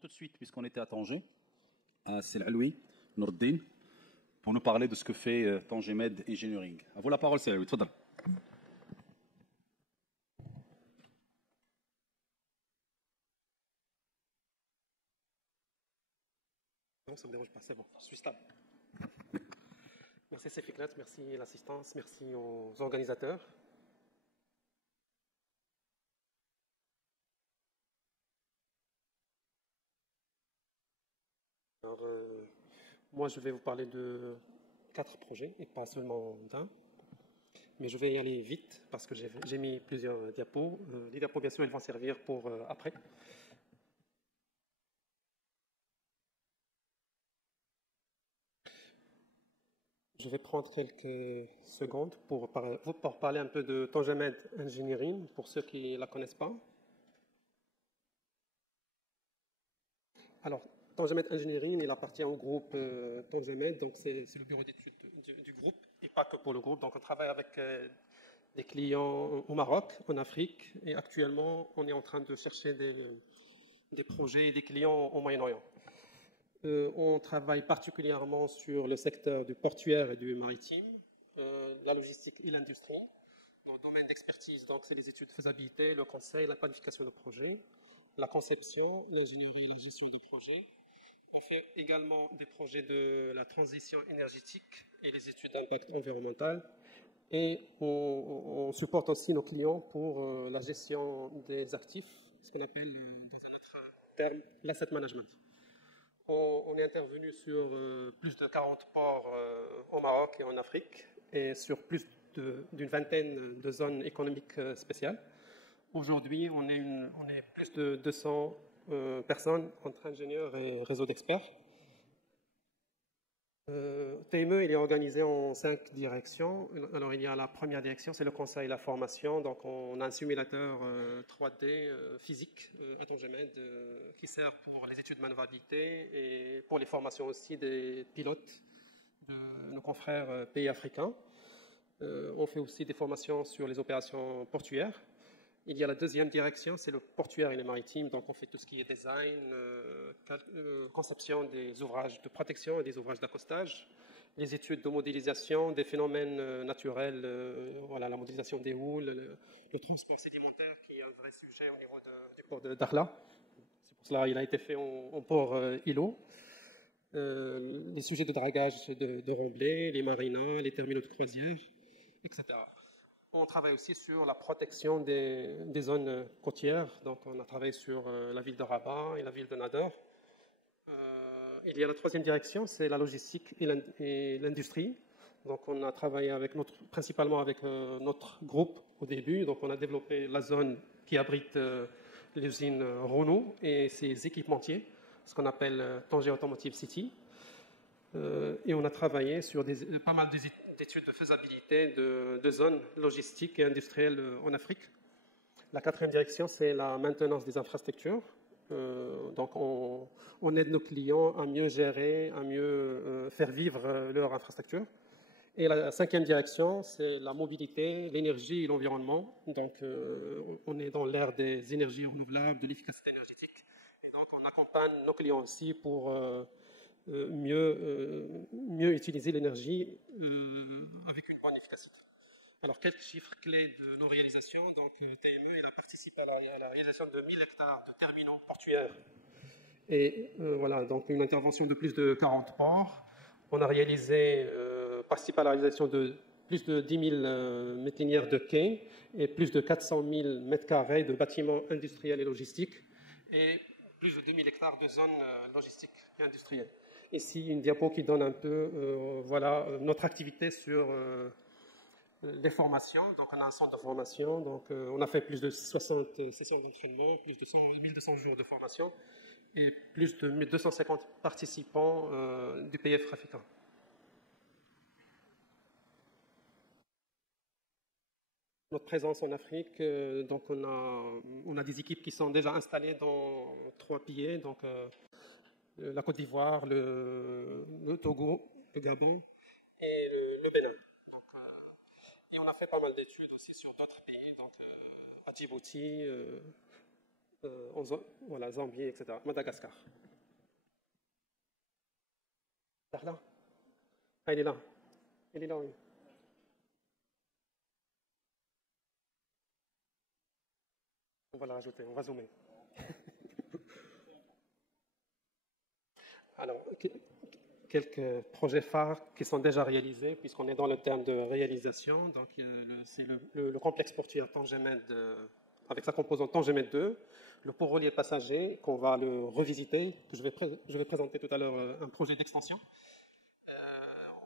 tout de suite, puisqu'on était à Tanger, à Selaloui, Nourdin, pour nous parler de ce que fait Tanger Med Engineering. À vous la parole, Selaloui. Tfadal. Non, ça ne me dérange pas, c'est bon, je suis stable. Merci Sefiklat, merci l'assistance, merci aux organisateurs. Alors, moi, je vais vous parler de 4 projets et pas seulement d'un. Mais je vais y aller vite parce que j'ai mis plusieurs diapos. Les diapos, bien sûr, ils vont servir pour après. Je vais prendre quelques secondes pour parler un peu de Tanger Med Engineering pour ceux qui ne la connaissent pas. Alors, Tanger Med Engineering, il appartient au groupe Tanger Med, donc c'est le bureau d'études du groupe, et pas que pour le groupe. Donc, on travaille avec des clients au Maroc, en Afrique, et actuellement, on est en train de chercher des projets et des clients au Moyen-Orient. On travaille particulièrement sur le secteur du portuaire et du maritime, la logistique et l'industrie. Dans le domaine d'expertise, donc c'est les études de faisabilité, le conseil, la planification de projet, la conception, l'ingénierie et la gestion de projet. On fait également des projets de la transition énergétique et les études d'impact environnemental. Et on supporte aussi nos clients pour la gestion des actifs, ce qu'on appelle dans un autre terme l'asset management. On est intervenu sur plus de 40 ports au Maroc et en Afrique et sur plus d'une vingtaine de zones économiques spéciales. Aujourd'hui, on est plus de 200 personnes entre ingénieurs et réseaux d'experts. TME, il est organisé en 5 directions. Alors, il y a la première direction, c'est le conseil et la formation. Donc, on a un simulateur 3D physique à Tanger Med qui sert pour les études de manœuvrabilité et pour les formations aussi des pilotes de nos confrères pays africains. On fait aussi des formations sur les opérations portuaires. Il y a la deuxième direction, c'est le portuaire et le maritime. Donc, on fait tout ce qui est design, conception des ouvrages de protection et des ouvrages d'accostage, les études de modélisation des phénomènes naturels, voilà, la modélisation des houles, le transport sédimentaire qui est un vrai sujet au niveau du port de Dakhla. C'est pour cela qu'il a été fait en port îlot. Les sujets de dragage de remblais, les marinas, les terminaux de croisière, etc. On travaille aussi sur la protection des zones côtières. Donc, on a travaillé sur la ville de Rabat et la ville de Nador. Il y a la troisième direction, c'est la logistique et l'industrie. Donc, on a travaillé principalement avec notre groupe au début. Donc, on a développé la zone qui abrite l'usine Renault et ses équipementiers, ce qu'on appelle Tanger Automotive City. Et on a travaillé sur pas mal d'études de faisabilité de zones logistiques et industrielles en Afrique. La quatrième direction, c'est la maintenance des infrastructures. Donc, on aide nos clients à mieux gérer, à mieux faire vivre leur infrastructure. Et la cinquième direction, c'est la mobilité, l'énergie et l'environnement. Donc, on est dans l'ère des énergies renouvelables, de l'efficacité énergétique. Et donc, on accompagne nos clients aussi pour mieux utiliser l'énergie avec une bonne efficacité. Alors, quelques chiffres clés de nos réalisations. Donc, TME, il a participé à la réalisation de 1000 hectares de terminaux portuaires. Et voilà, donc une intervention de plus de 40 ports. On a participé à la réalisation de plus de 10 000 mètres linéaires de quais et plus de 400 000 mètres carrés de bâtiments industriels et logistiques et plus de 2000 hectares de zones logistiques et industrielles. Ici, une diapo qui donne un peu voilà, notre activité sur les formations. Donc, on a un centre de formation. Donc, on a fait plus de 60 sessions d'entraînement, plus de 1200 jours de formation et plus de 1250 participants du pays africain. Notre présence en Afrique, donc on a des équipes qui sont déjà installées dans 3 pays, donc la Côte d'Ivoire, le Togo, le Gabon et le Bénin. Donc, et on a fait pas mal d'études aussi sur d'autres pays, donc à Djibouti, voilà, Zambie, etc. Madagascar. Là. Ah, il est là. Il est là, oui. On va le rajouter, on va zoomer. Alors, quelques projets phares qui sont déjà réalisés, puisqu'on est dans le terme de réalisation. Donc, c'est le complexe portuaire Tangemed avec sa composante Tangemed 2, le port relier passager qu'on va le revisiter, que je vais présenter tout à l'heure un projet d'extension.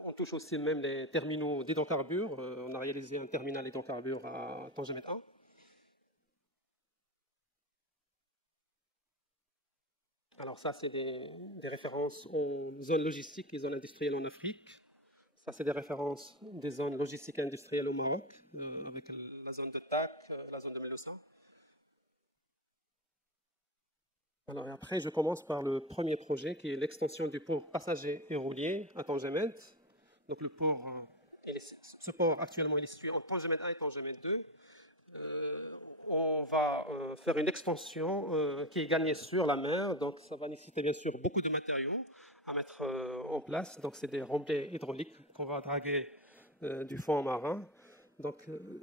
On touche aussi même les terminaux d'hydrocarbures. On a réalisé un terminal d'hydrocarbures à Tangemed 1. Alors ça, c'est des références aux zones logistiques et zones industrielles en Afrique. Ça, c'est des références des zones logistiques et industrielles au Maroc, avec la zone de TAC, la zone de Melosa. Alors après, je commence par le premier projet, qui est l'extension du port passager et roulier à Tangemed. Donc le port, ce port actuellement, il est situé en Tangemed 1 et Tangemed 2. On va faire une extension qui est gagnée sur la mer, donc ça va nécessiter bien sûr beaucoup de matériaux à mettre en place. Donc c'est des remblais hydrauliques qu'on va draguer du fond marin. Donc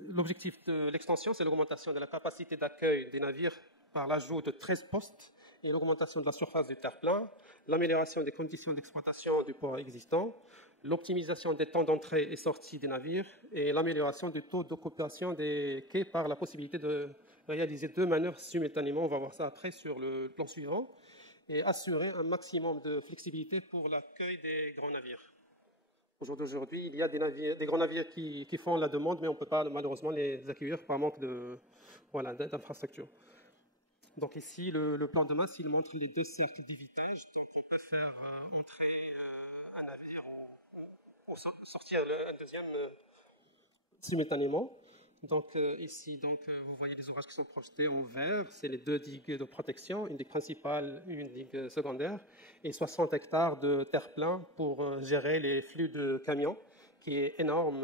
l'objectif de l'extension, c'est l'augmentation de la capacité d'accueil des navires par l'ajout de 13 postes et l'augmentation de la surface du terre-plein, l'amélioration des conditions d'exploitation du port existant, l'optimisation des temps d'entrée et sortie des navires et l'amélioration du taux d'occupation des quais par la possibilité de réaliser 2 manœuvres simultanément. On va voir ça après sur le plan suivant. Et assurer un maximum de flexibilité pour l'accueil des grands navires. Aujourd'hui, il y a des grands navires qui font la demande, mais on ne peut pas malheureusement les accueillir par manque d'infrastructures. Donc ici, le plan de masse, il montre les 2 cercles d'évitage. Donc on peut faire entrer un navire ou sortir un deuxième simultanément. Donc ici, vous voyez les ouvrages qui sont projetés en vert. C'est les 2 digues de protection, une digue principale, une digue secondaire, et 60 hectares de terre-plein pour gérer les flux de camions, qui est énorme.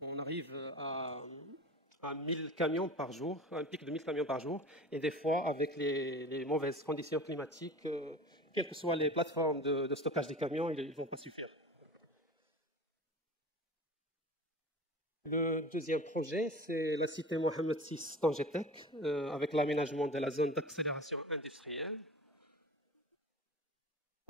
On arrive à 1000 camions par jour, un pic de 1000 camions par jour, et des fois, avec les mauvaises conditions climatiques, quelles que soient les plateformes de stockage des camions, ils ne vont pas suffire. Le deuxième projet, c'est la cité Mohamed VI Tangetek, avec l'aménagement de la zone d'accélération industrielle.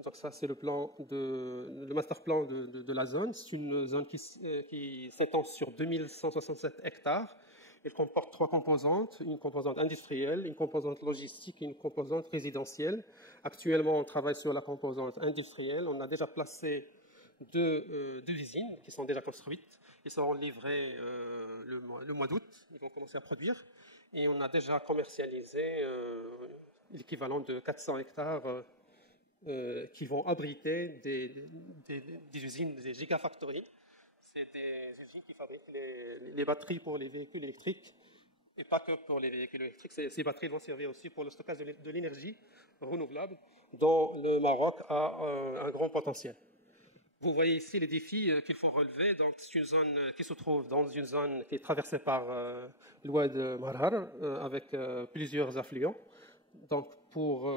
Donc ça, c'est le master plan de la zone. C'est une zone qui s'étend sur 2167 hectares. Il comporte 3 composantes, une composante industrielle, une composante logistique et une composante résidentielle. Actuellement, on travaille sur la composante industrielle. On a déjà placé 2 usines qui sont déjà construites. Ils seront livrés le mois d'août. Ils vont commencer à produire. Et on a déjà commercialisé l'équivalent de 400 hectares qui vont abriter des usines, des gigafactories. C'est des usines qui fabriquent les batteries pour les véhicules électriques et pas que pour les véhicules électriques. Ces batteries vont servir aussi pour le stockage de l'énergie renouvelable dont le Maroc a un grand potentiel. Vous voyez ici les défis qu'il faut relever. Donc, c'est une zone qui se trouve dans une zone qui est traversée par l'oued Marhar avec plusieurs affluents. Donc, pour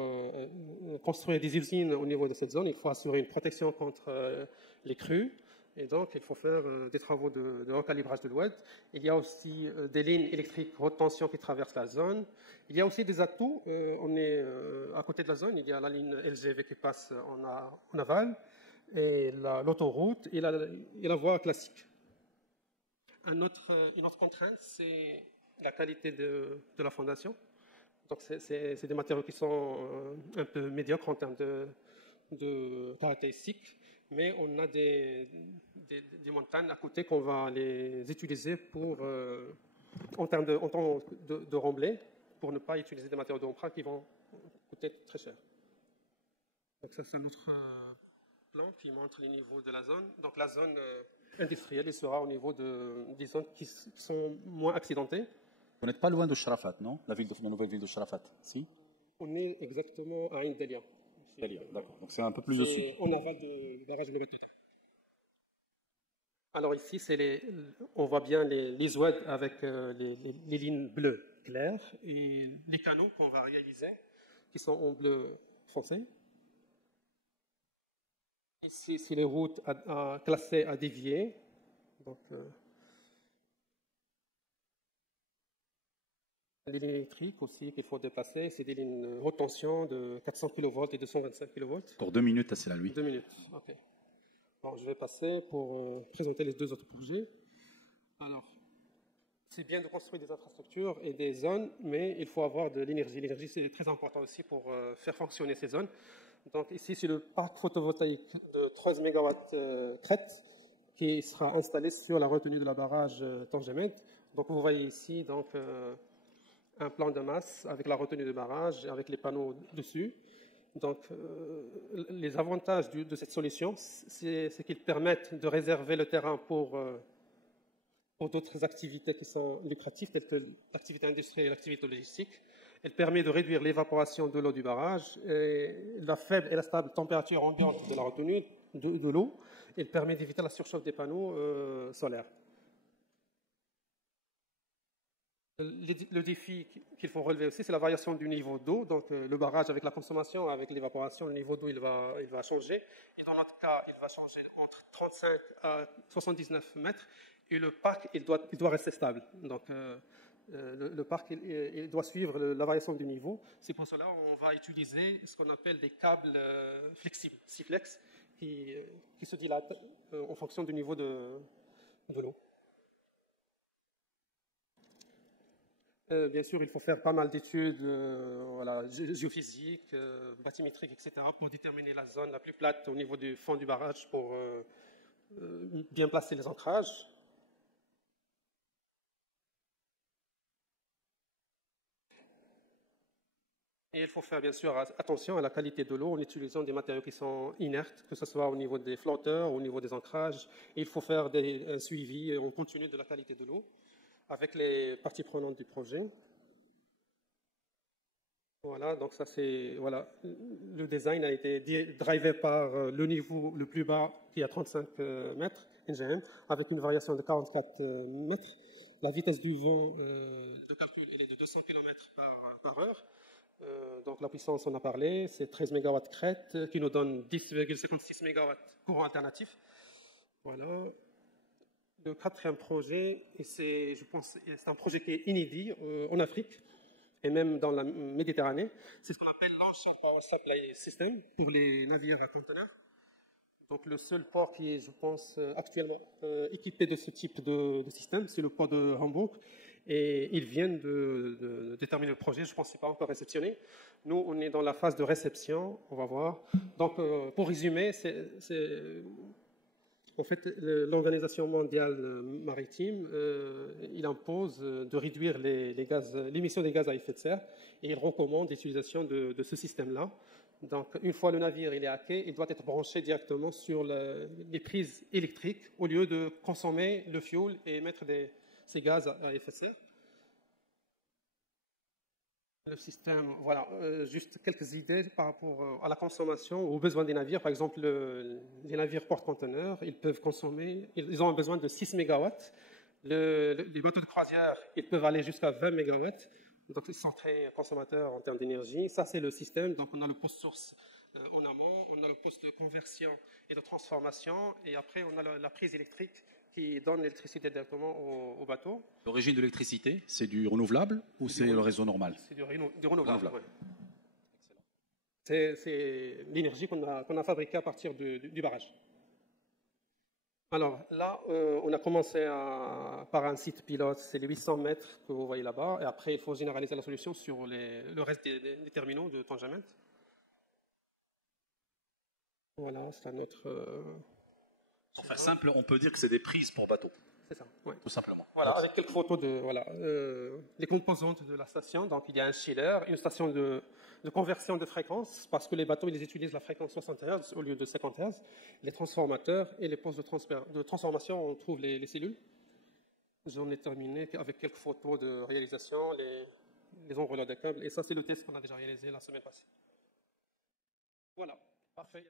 construire des usines au niveau de cette zone, il faut assurer une protection contre les crues. Et donc, il faut faire des travaux de recalibrage de l'oued. Il y a aussi des lignes électriques haute tension qui traversent la zone. Il y a aussi des atouts. On est à côté de la zone. Il y a la ligne LGV qui passe en aval, et l'autoroute et la voie classique. Une autre contrainte, c'est la qualité de la fondation. Donc, c'est des matériaux qui sont un peu médiocres en termes de caractéristiques, mais on a des montagnes à côté qu'on va les utiliser en termes de remblai, pour ne pas utiliser des matériaux d'emprunt qui vont coûter très cher. Donc, ça, c'est un autre plan qui montre les niveaux de la zone. Donc, la zone industrielle il sera au niveau des zones qui sont moins accidentées. Vous n'êtes pas loin de Sharafat, non? La nouvelle ville de Sharafat, si? On est exactement à Ain Delia. Delia, d'accord. Donc c'est un peu plus au sud. En aval du barrage de Lobatouta. Alors ici, on voit bien les oueds avec les lignes bleues. clair, et les canaux qu'on va réaliser, qui sont en bleu foncé. Ici, c'est les routes classées à dévier. Donc, les lignes électriques aussi qu'il faut déplacer, c'est des lignes haute tension de 400 kV et 225 kV. Pour 2 minutes, c'est la lui. 2 minutes, ok. Bon, je vais passer pour présenter les deux autres projets. Alors, c'est bien de construire des infrastructures et des zones, mais il faut avoir de l'énergie. L'énergie, c'est très important aussi pour faire fonctionner ces zones. Donc ici, c'est le parc photovoltaïque de 13 MW crête qui sera installé sur la retenue de la barrage Tangemed. Donc vous voyez ici donc, un plan de masse avec la retenue de barrage, avec les panneaux dessus. Donc les avantages de cette solution, c'est qu'ils permettent de réserver le terrain pour d'autres activités qui sont lucratives, telles que l'activité industrielle et l'activité logistique. Elle permet de réduire l'évaporation de l'eau du barrage, et la faible et la stable température ambiante de la retenue de l'eau. Elle permet d'éviter la surchauffe des panneaux solaires. Le défi qu'il faut relever aussi, c'est la variation du niveau d'eau. Donc le barrage, avec la consommation, avec l'évaporation, le niveau d'eau, il va changer. Et dans notre cas, il va changer entre 35 à 79 mètres. Et le parc, il doit rester stable. Donc, le parc, il doit suivre la variation du niveau. C'est pour cela qu'on va utiliser ce qu'on appelle des câbles flexibles, Siflex, qui se dilatent en fonction du niveau de l'eau. Bien sûr, il faut faire pas mal d'études géophysiques, bathymétriques, etc., pour déterminer la zone la plus plate au niveau du fond du barrage pour bien placer les ancrages. Et il faut faire bien sûr attention à la qualité de l'eau en utilisant des matériaux qui sont inertes, que ce soit au niveau des flotteurs, au niveau des ancrages. Et il faut faire un suivi en continu de la qualité de l'eau avec les parties prenantes du projet. Voilà, donc ça c'est, voilà, le design a été drivé par le niveau le plus bas qui est à 35 mètres, NGM, avec une variation de 44 mètres. La vitesse du vent de calcul elle est de 200 km par heure. Donc la puissance, on a parlé, c'est 13 MW crête qui nous donne 10,56 MW courant alternatif. Voilà. Le quatrième projet, et je pense, c'est un projet qui est inédit en Afrique et même dans la Méditerranée. C'est ce qu'on appelle l'Ocean Power Supply System pour les navires à conteneurs. Donc le seul port qui est, je pense, actuellement équipé de ce type de système, c'est le port de Hambourg. Et ils viennent de déterminer le projet, je pense que ce n'est pas encore réceptionné. Nous, on est dans la phase de réception, on va voir. Donc, pour résumer, en fait, l'Organisation mondiale maritime, il impose de réduire l'émission des gaz à effet de serre et il recommande l'utilisation de ce système-là. Donc, une fois le navire il est à quai, il doit être branché directement sur les prises électriques au lieu de consommer le fuel et émettre ces gaz à effet de serre. Le système, voilà, juste quelques idées par rapport à la consommation, aux besoins des navires. Par exemple, les navires porte-conteneurs, ils ont un besoin de 6 MW. Les bateaux de croisière, ils peuvent aller jusqu'à 20 MW. Donc, ils sont très consommateurs en termes d'énergie. Ça, c'est le système. Donc, on a le poste source en amont, on a le poste de conversion et de transformation, et après, on a la prise électrique qui donne l'électricité directement au bateau. L'origine de l'électricité, c'est du renouvelable ou c'est le réseau normal? C'est du renouvelable. Ouais. C'est l'énergie qu'on a fabriquée à partir du barrage. Alors là, on a commencé par un site pilote, c'est les 800 mètres que vous voyez là-bas, et après il faut généraliser la solution sur le reste des terminaux de Tangemed. Voilà, c'est un autre... Pour faire simple, on peut dire que c'est des prises pour bateau. C'est ça, oui. Tout simplement. Voilà, avec quelques photos les composantes de la station. Donc, il y a un chiller, une station de conversion de fréquence, parce que les bateaux, ils utilisent la fréquence 60 Hz au lieu de 50 Hz. Les transformateurs et les postes de transformation, on trouve les cellules. J'en ai terminé avec quelques photos de réalisation, les enrouleurs de câbles. Et ça, c'est le test qu'on a déjà réalisé la semaine passée. Voilà, parfait.